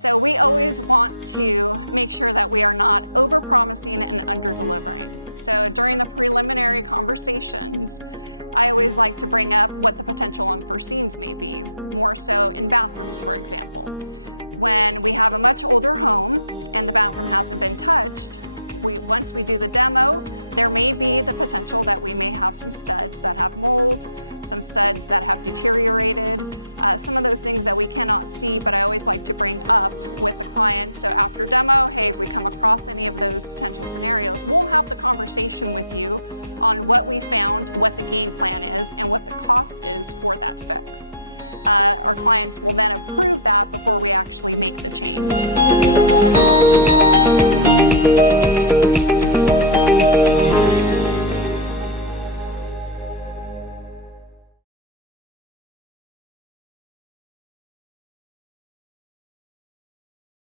So we always want to make sure that we are not over-promising and under-delivering. So during the preliminary conversations, I always like to bring up what the potential unforeseens may be, more so in bathrooms, for example. When we have a much older home and the bathroom hasn't been touched, once we do the demo, there may be the potential that we may have some studs that have mold, some studs that have deteriorated, some of those things that we cannot see, but I always like to bring up with the client. So after demo, hey, if we come across any of those potential scenarios, we'll have the conversation with you on what we found, what the game plan is, and what the cost is for that fix. Our clients will then approve that before we actually make the change.